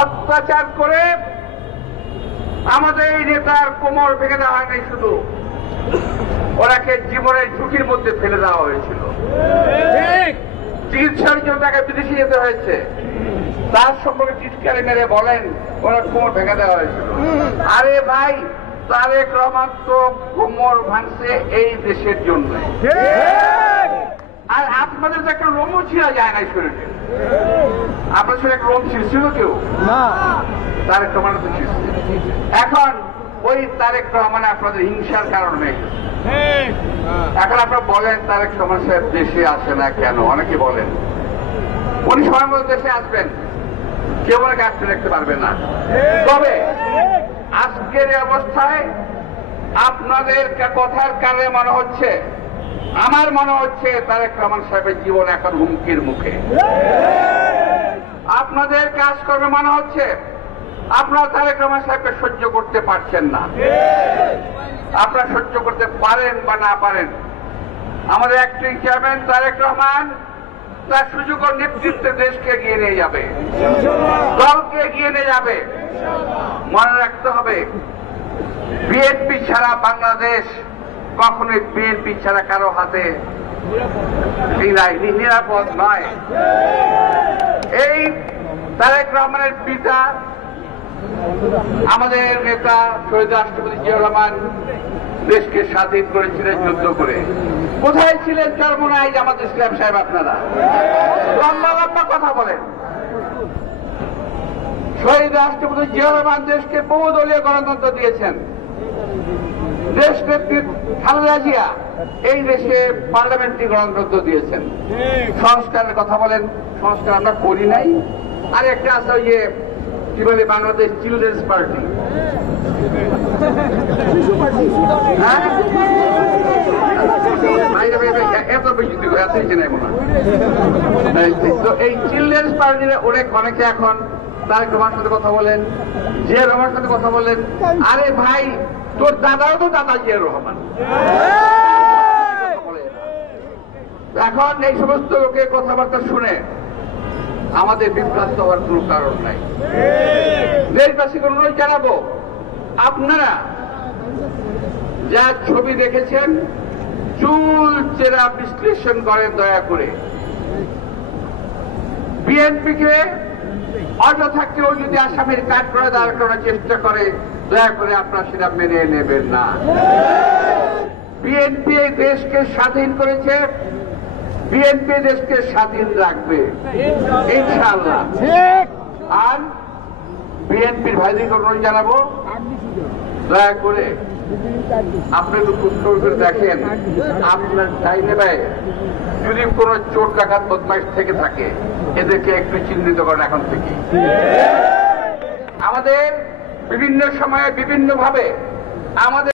অত্যাচার করে আমাদের এই নেতার কোমর ভেঙে দেওয়া হয়নি, শুধু ওনাকে জীবনের ঝুঁকির মধ্যে ফেলে দেওয়া হয়েছিল। চিকিৎসার জন্য তাকে বিদেশে যেতে হয়েছে। তার সম্পর্কে চিৎকারে মেরে বলেন ওনার কোমর ভেঙে দেওয়া হয়েছিল। আরে ভাই, তারেক রহমান তো কোমর ভাঙছে এই দেশের জন্য, আর আপনাদের তো একটা লোমও ছিঁড়া যায় না শরীরে। আপনার শরীরে একটা লোম ছিঁড়ছিল কেউ? তারেক রহমান তো ছিঁড়ছে। এখন ওই তারেক রহমান আপনাদের হিংসার কারণ হয়ে গেছে। এখন আপনারা বলেন তারেক রহমান সাহেব দেশে আসে না কেন? অনেকে বলেন উনি সময় মতো দেশে আসবেন, কেউ ওনাকে আসতে দেখতে পারবে না। তবে আজকের এই অবস্থায় আপনাদের কথার কারণে মনে হচ্ছে, আমার মনে হচ্ছে তারেক রহমান সাহেবের জীবন এখন হুমকির মুখে। আপনাদের কাজকর্মে মনে হচ্ছে আপনারা তারেক রহমান সাহেবকে সহ্য করতে পারছেন না। আপনারা সহ্য করতে পারেন বা না পারেন, আমাদের অ্যাক্টিং চেয়ারম্যান তারেক রহমান তার সুযোগ ও নেতৃত্বে দেশকে এগিয়ে নিয়ে যাবে, দলকে এগিয়ে নিয়ে যাবে। মনে রাখতে হবে, বিএনপি ছাড়া বাংলাদেশ কখনোই বিএনপি ছাড়া কারো হাতে নিরাপদ নয়। এই তারেক রহমানের পিতা আমাদের নেতা শহীদ রাষ্ট্রপতি জিয়াউর রহমান দেশকে স্বাধীন করেছিলেন যুদ্ধ করে। কোথায় ছিলেন চরমোনাই জামাত ইসলাম সাহেব? আপনারা লম্বা লম্বা কথা বলেন। শহীদ রাষ্ট্রপতি জিয়াউর রহমান দেশকে বহুদলীয় গণতন্ত্র দিয়েছেন। দেশ নেত্রী খালেদা জিয়া এই দেশে পার্লামেন্টারি গণতন্ত্র দিয়েছেন। সংস্কারের কথা বলেন, সংস্কার আমরা করি নাই। আর একটা আছে ওই যে কি বলে বাংলাদেশ চিলড্রেন্স পার্টি, এত বেশি এই চিলড্রেন্স পার্টির অনেকে এখন তারেক রহমানের সাথে কথা বলেন, জিয়া রহমানের সাথে কথা বলেন। আরে ভাই, তোর দাদাও তো দাদা জিয়া রহমান। এখন এই সমস্ত লোকের কথাবার্তা শুনে আমাদের বিভ্রান্ত হওয়ার কোন কারণ নাই। দেশবাসীকে অনুরোধ জানাবো, আপনারা যা ছবি দেখেছেন চুল চেরা বিশ্লেষণ করেন দয়া করে। বিএনপিকে অযথা কেউ যদি আসামির কাঠ করে দাঁড় করার চেষ্টা করে, দয়া করে আপনারা সেটা মেনে নেবেন না। বিএনপি এই দেশকে স্বাধীন করেছে, বিএনপি দেশকে স্বাধীন রাখবে ইনশাআল্লাহ। আর বিএনপির ভাইদেরকে অনুরোধ জানাবো, দয়া করে আপনি একটু প্রশ্ন করে দেখেন, আপনার ডাইনে বায়ে যদি কোন চোর ডাকাত বদমাইশ থেকে থাকে, এদেরকে একটু চিহ্নিত করেন এখন থেকে। আমাদের বিভিন্ন সময়ে বিভিন্ন ভাবে আমাদের